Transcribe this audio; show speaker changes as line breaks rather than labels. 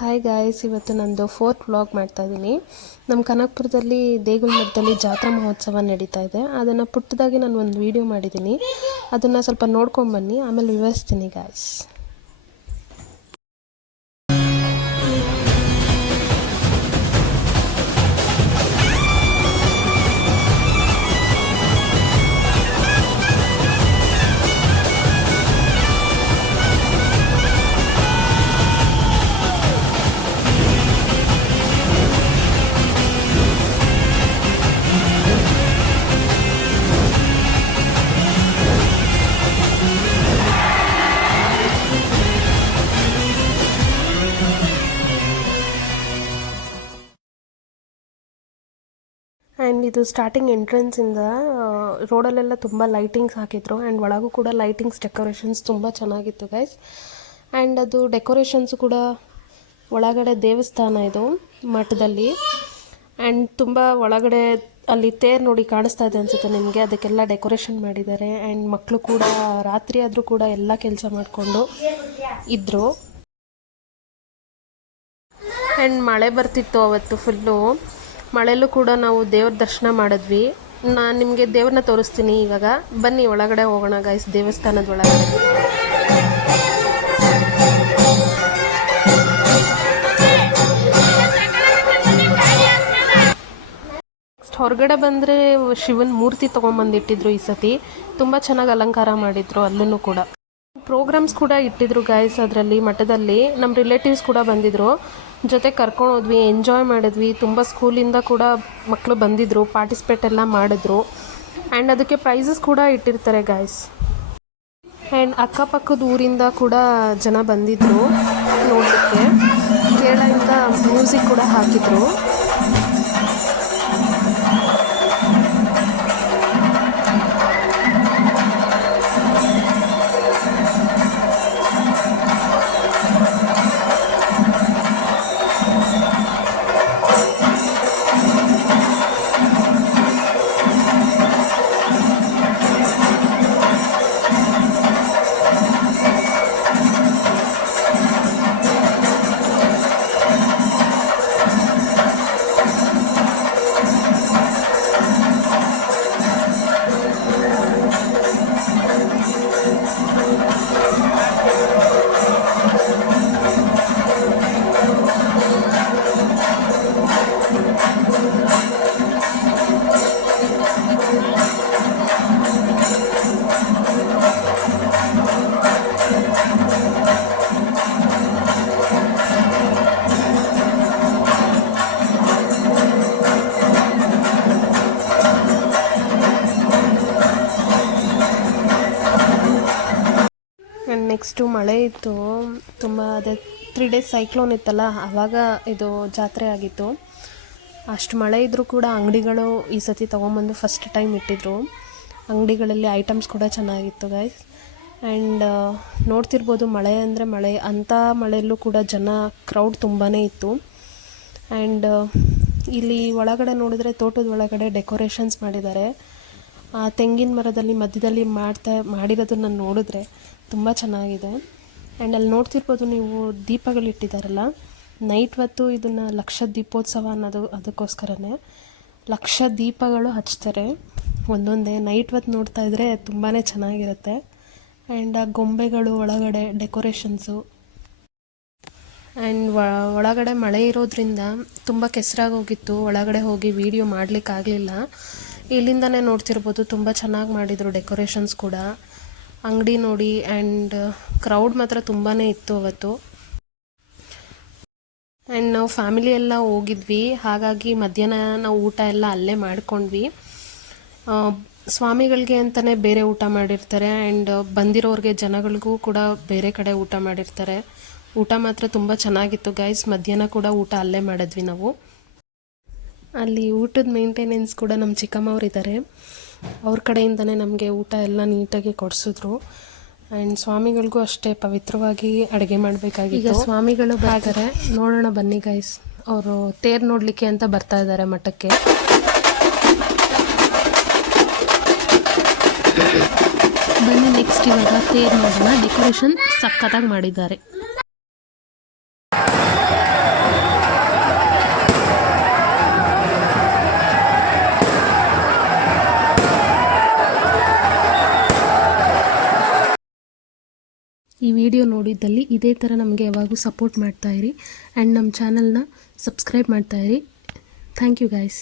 Hi guys ಇವತ್ತು ನಂದು fourth vlog ಮಾಡ್ತಾ ಇದ್ದೀನಿ ನಮ್ಮ ಕನಕಪುರದಲ್ಲಿ ದೇಗುಲ ಮಠದಲ್ಲಿ ಜಾತ್ರಾ ಮಹೋತ್ಸವ ನಡೀತಾ ಇದೆ. ಅದನ್ನು ಪುಟ್ಟದಾಗಿ ನಾನು ಒಂದು ವಿಡಿಯೋ ಮಾಡಿದ್ದೀನಿ ಅದನ್ನು ಸ್ವಲ್ಪ ನೋಡ್ಕೊಂಡು ಬನ್ನಿ. ಆಮೇಲೆ ವಿವರಿಸ್ತೀನಿ ಗಾಯ್ಸ್ ಆ್ಯಂಡ್ ಇದು ಸ್ಟಾರ್ಟಿಂಗ್ ಎಂಟ್ರೆನ್ಸಿಂದ ರೋಡಲ್ಲೆಲ್ಲ ತುಂಬ ಲೈಟಿಂಗ್ಸ್ ಹಾಕಿದ್ರು. ಆ್ಯಂಡ್ ಒಳಗೂ ಕೂಡ ಲೈಟಿಂಗ್ಸ್ ಡೆಕೋರೇಷನ್ಸ್ ತುಂಬ ಚೆನ್ನಾಗಿತ್ತು ಗೈಸ್ ಆ್ಯಂಡ್ ಅದು ಡೆಕೋರೇಷನ್ಸ್ ಕೂಡ ಒಳಗಡೆ ದೇವಸ್ಥಾನ ಇದು, ಮಠದಲ್ಲಿ. ಆ್ಯಂಡ್ ತುಂಬ ಒಳಗಡೆ ಅಲ್ಲಿ ತೇರು ನೋಡಿ ಕಾಣಿಸ್ತಾ ಇದೆ ಅನಿಸುತ್ತೆ ನಿಮಗೆ. ಅದಕ್ಕೆಲ್ಲ ಡೆಕೋರೇಷನ್ ಮಾಡಿದ್ದಾರೆ. ಆ್ಯಂಡ್ ಮಕ್ಕಳು ಕೂಡ, ರಾತ್ರಿ ಆದರೂ ಕೂಡ ಎಲ್ಲ ಕೆಲಸ ಮಾಡಿಕೊಂಡು ಇದ್ದರು ಆ್ಯಂಡ್ ಮಳೆ ಬರ್ತಿತ್ತು ಅವತ್ತು ಫುಲ್ಲು ಮಳೆಯಲ್ಲೂ ಕೂಡ ನಾವು ದೇವ್ರ ದರ್ಶನ ಮಾಡಿದ್ವಿ. ನಾನು ನಿಮಗೆ ದೇವ್ರನ್ನ ತೋರಿಸ್ತೀನಿ ಇವಾಗ. ಬನ್ನಿ, ಒಳಗಡೆ ಹೋಗೋಣ ಗಾಯ್ಸ್ ದೇವಸ್ಥಾನದ ಒಳಗಡೆ ಹೊರಗಡೆ ಬಂದರೆ ಶಿವನ ಮೂರ್ತಿ ತೊಗೊಂಬಂದಿಟ್ಟಿದ್ರು ಈ ಸತಿ. ತುಂಬ ಚೆನ್ನಾಗಿ ಅಲಂಕಾರ ಮಾಡಿದ್ರು ಅಲ್ಲೂ ಕೂಡ. ಪ್ರೋಗ್ರಾಮ್ಸ್ ಕೂಡ ಇಟ್ಟಿದ್ರು ಗಾಯ್ಸ್ ಅದರಲ್ಲಿ, ಮಠದಲ್ಲಿ. ನಮ್ಮ ರಿಲೇಟಿವ್ಸ್ ಕೂಡ ಬಂದಿದ್ರು. ಜೊತೆ ಕರ್ಕೊಂಡು ಹೋದ್ವಿ ಎಂಜಾಯ್ ಮಾಡಿದ್ವಿ. ತುಂಬ ಸ್ಕೂಲಿಂದ ಕೂಡ ಮಕ್ಕಳು ಬಂದಿದ್ದರು ಪಾರ್ಟಿಸಿಪೇಟ್ ಎಲ್ಲ ಮಾಡಿದ್ರು. ಆ್ಯಂಡ್ ಅದಕ್ಕೆ ಪ್ರೈಸಸ್ ಕೂಡ ಇಟ್ಟಿರ್ತಾರೆ ಗಾಯ್ಸ್ ಆ್ಯಂಡ್ ಅಕ್ಕಪಕ್ಕದ ಊರಿಂದ ಕೂಡ ಜನ ಬಂದಿದ್ದರು ನೋಡಲಿಕ್ಕೆ. ಕೇರಳದಿಂದ ಮ್ಯೂಸಿಕ್ ಕೂಡ ಹಾಕಿದ್ರು. ನೆಕ್ಸ್ಟು ಮಳೆ ಇತ್ತು, ತುಂಬ ಅದೇ ತ್ರೀ ಡೇಸ್ ಸೈಕ್ಲೋನ್ ಇತ್ತಲ್ಲ ಆವಾಗ ಇದು ಜಾತ್ರೆ ಆಗಿತ್ತು. ಅಷ್ಟು ಮಳೆ ಇದ್ದರೂ ಕೂಡ ಅಂಗಡಿಗಳು ಈ ಸತಿ ತೊಗೊಂಬಂದು ಫಸ್ಟ್ ಟೈಮ್ ಇಟ್ಟಿದ್ರು. ಅಂಗಡಿಗಳಲ್ಲಿ ಐಟಮ್ಸ್ ಕೂಡ ಚೆನ್ನಾಗಿತ್ತು ಗೈಸ್ ಆ್ಯಂಡ್ ನೋಡ್ತಿರ್ಬೋದು ಮಳೆ ಅಂದರೆ ಮಳೆ, ಅಂಥ ಮಳೆಯಲ್ಲೂ ಕೂಡ ಜನ ಕ್ರೌಡ್ ತುಂಬಾ ಇತ್ತು. ಆ್ಯಂಡ್ ಇಲ್ಲಿ ಒಳಗಡೆ ನೋಡಿದ್ರೆ ತೋಟದ ಒಳಗಡೆ ಡೆಕೋರೇಷನ್ಸ್ ಮಾಡಿದ್ದಾರೆ. ಆ ತೆಂಗಿನ ಮರದಲ್ಲಿ ಮಧ್ಯದಲ್ಲಿ ಮಾಡ್ತಾ, ಮಾಡಿರೋದನ್ನ ನೋಡಿದ್ರೆ ತುಂಬ ಚೆನ್ನಾಗಿದೆ. ಆ್ಯಂಡ್ ಅಲ್ಲಿ ನೋಡ್ತಿರ್ಬೋದು ನೀವು ದೀಪಗಳಿಟ್ಟಿದ್ದಾರಲ್ಲ ನೈಟ್ ಹೊತ್ತು ಇದನ್ನು ಲಕ್ಷ ದೀಪೋತ್ಸವ ಅನ್ನೋದು ಅದಕ್ಕೋಸ್ಕರನೇ ಲಕ್ಷ ದೀಪಗಳು ಹಚ್ತಾರೆ. ಒಂದೊಂದೇ ನೈಟ್ ಹೊತ್ತು ನೋಡ್ತಾ ಇದ್ದರೆ ತುಂಬಾ ಚೆನ್ನಾಗಿರುತ್ತೆ. ಆ್ಯಂಡ್ ಆ ಗೊಂಬೆಗಳು ಒಳಗಡೆ ಡೆಕೋರೇಷನ್ಸು ಆ್ಯಂಡ್ ಒಳಗಡೆ ಮಳೆ ಇರೋದ್ರಿಂದ ತುಂಬ ಕೆಸರಾಗಿ ಹೋಗಿತ್ತು. ಒಳಗಡೆ ಹೋಗಿ ವೀಡಿಯೋ ಮಾಡಲಿಕ್ಕಾಗಲಿಲ್ಲ. ಇಲ್ಲಿಂದನೇ ನೋಡ್ತಿರ್ಬೋದು ತುಂಬ ಚೆನ್ನಾಗಿ ಮಾಡಿದರು ಡೆಕೋರೇಷನ್ಸ್ ಕೂಡ. ಅಂಗಡಿ ನೋಡಿ ಆ್ಯಂಡ್ ಕ್ರೌಡ್ ಮಾತ್ರ ತುಂಬಾ ಇತ್ತು ಅವತ್ತು. ಆ್ಯಂಡ್ ನಾವು ಫ್ಯಾಮಿಲಿ ಎಲ್ಲ ಹೋಗಿದ್ವಿ. ಹಾಗಾಗಿ ಮಧ್ಯಾಹ್ನ ನಾವು ಊಟ ಎಲ್ಲ ಅಲ್ಲೇ ಮಾಡ್ಕೊಂಡ್ವಿ. ಸ್ವಾಮಿಗಳಿಗೆ ಅಂತಲೇ ಬೇರೆ ಊಟ ಮಾಡಿರ್ತಾರೆ. ಆ್ಯಂಡ್ ಬಂದಿರೋರಿಗೆ ಜನಗಳಿಗೂ ಕೂಡ ಬೇರೆ ಕಡೆ ಊಟ ಮಾಡಿರ್ತಾರೆ. ಊಟ ಮಾತ್ರ ತುಂಬ ಚೆನ್ನಾಗಿತ್ತು ಗೈಸ್ ಮಧ್ಯಾಹ್ನ ಕೂಡ ಊಟ ಅಲ್ಲೇ ಮಾಡಿದ್ವಿ ನಾವು. ಅಲ್ಲಿ ಊಟದ ಮೇಂಟೆನೆನ್ಸ್ ಕೂಡ ನಮ್ಮ ಚಿಕ್ಕಮ್ಮವ್ರು ಇದ್ದಾರೆ ಅವ್ರ ಕಡೆಯಿಂದನೇ ನಮಗೆ ಊಟ ಎಲ್ಲ ನೀಟಾಗಿ ಕೊಡಿಸಿದ್ರು. ಆ್ಯಂಡ್ ಸ್ವಾಮಿಗಳಿಗೂ ಅಷ್ಟೇ ಪವಿತ್ರವಾಗಿ ಅಡುಗೆ ಮಾಡಬೇಕಾಗಿತ್ತು. ಈಗ ಸ್ವಾಮಿಗಳು ಬರ್ತಾರೆ. ನೋಡೋಣ ಬನ್ನಿ ಗೈಸ್ ಅವರು ತೇರು ನೋಡಲಿಕ್ಕೆ ಅಂತ ಬರ್ತಾ ಇದ್ದಾರೆ ಮಠಕ್ಕೆ. ಬನ್ನಿ ನೆಕ್ಸ್ಟ್ ಇವಾಗ ತೇರು ನೋಡೋಣ. ಡೆಕೋರೇಷನ್ ಸಖತ್ತಾಗಿ ಮಾಡಿದ್ದಾರೆ. ಈ ವಿಡಿಯೋ ನೋಡಿದ್ದಲ್ಲಿ ಇದೇ ಥರ ನಮಗೆ ಯಾವಾಗೂ ಸಪೋರ್ಟ್ ಮಾಡ್ತಾಯಿರಿ ಆ್ಯಂಡ್ ನಮ್ಮ ಚಾನಲ್ನ ಸಬ್ಸ್ಕ್ರೈಬ್ ಮಾಡ್ತಾಯಿರಿ ಥ್ಯಾಂಕ್ ಯು ಗೈಸ್